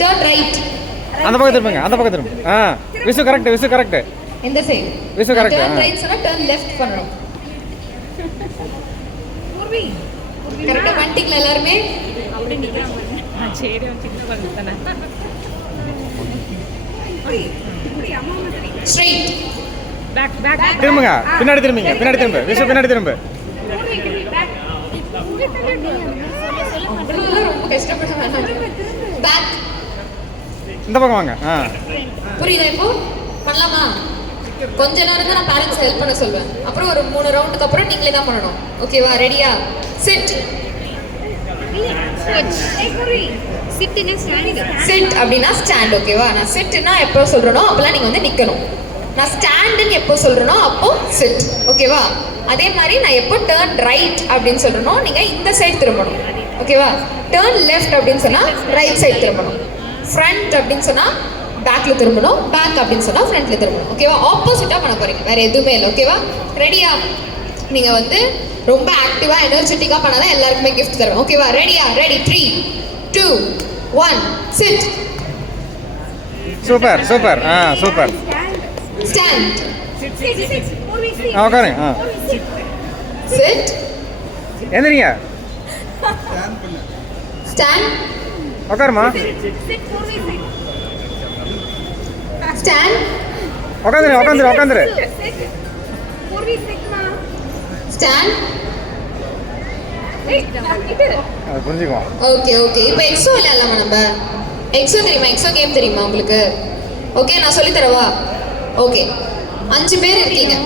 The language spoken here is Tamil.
Turn right. அந்த பக்கம் திரும்புங்க, அந்த பக்கம் திரும்புங்க. Visu correct, Visu correct. இந்த side Visu correct. Turn right சொன்னா டர்ன் லெஃப்ட் பண்ணணும். கரெக்டா பண்ணிட்டீங்களா எல்லாருமே? ஸ்ட்ரைட். திரும்புங்க, பின்னாடி திரும்புங்க, பின்னாடி திரும்ப. விசு பின்னாடி திரும்ப. ரொம்ப கஷ்டப்பட வேணாம். பேக். இந்த பக்கம் வாங்க. புரியுதா இப்போ? பண்ணலாமா? கொஞ்ச நேரம் தான் நான் பேரண்ட்ஸ் ஹெல்ப் பண்ண சொல்வேன். அப்புறம் ஒரு 3 ரவுண்டுக்கு அப்புறம் நீங்களே தான் பண்ணணும். ஓகேவா? ரெடியா? சிட். சிட் அப்படின்னா ஸ்டாண்ட். ஓகேவா? நான் சிட்னா எப்போ சொல்றேனோ அப்பெல்லாம் நீங்க வந்து நிக்கணும். நான் ஸ்டாண்டுன்னு எப்போ சொல்றேனோ அப்போ சிட். ஓகேவா? அதே மாதிரி நான் எப்போ டர்ன் ரைட் அப்படின்னு சொல்றேனோ நீங்க இந்த சைடு திரும்பணும். ஓகேவா? டர்ன் லெஃப்ட் அப்படின்னு சொன்னா ரைட் சைடு திரும்பணும். ஃப்ரண்ட் அப்படின்னு சொன்னா பேக்ல திரும்பணும். பேக் அப்படின்னு சொன்னா ஃப்ரண்ட்ல திரும்பணும். ஓகேவா? ஆப்போசிட்டா பண்ண போறீங்க, வேற எதுவுமே இல்லை. ஓகேவா? ரெடியா? நீங்க வந்து ரொம்ப ஆக்டிவா எனர்ஜெட்டிக்கா பண்ணாதான் எல்லாருக்குமே கிஃப்ட் தருவேன். ஓகேவா? ரெடியா? Ready. 3 2 1 sit. Super super. Super. Stand. உட்காருங்க. சிட். எந்திரிங்க. ஸ்டாண்ட். உட்காருமா. ஸ்டாண்ட். உட்காந்துரு, உட்காந்துரு, உட்காந்துரு. ஸ்டாண்ட். அது புரிஞ்சுக்குவோம். Okay okay. இப்போ எக்ஸோ விளையாடலாமா நம்ம? எக்ஸோ தெரியுமா? எக்ஸோ கேம் தெரியுமா உங்களுக்கு? ஓகே, நான் சொல்லி தரவா? ஓகே, 5 பேர் இருக்கீங்க.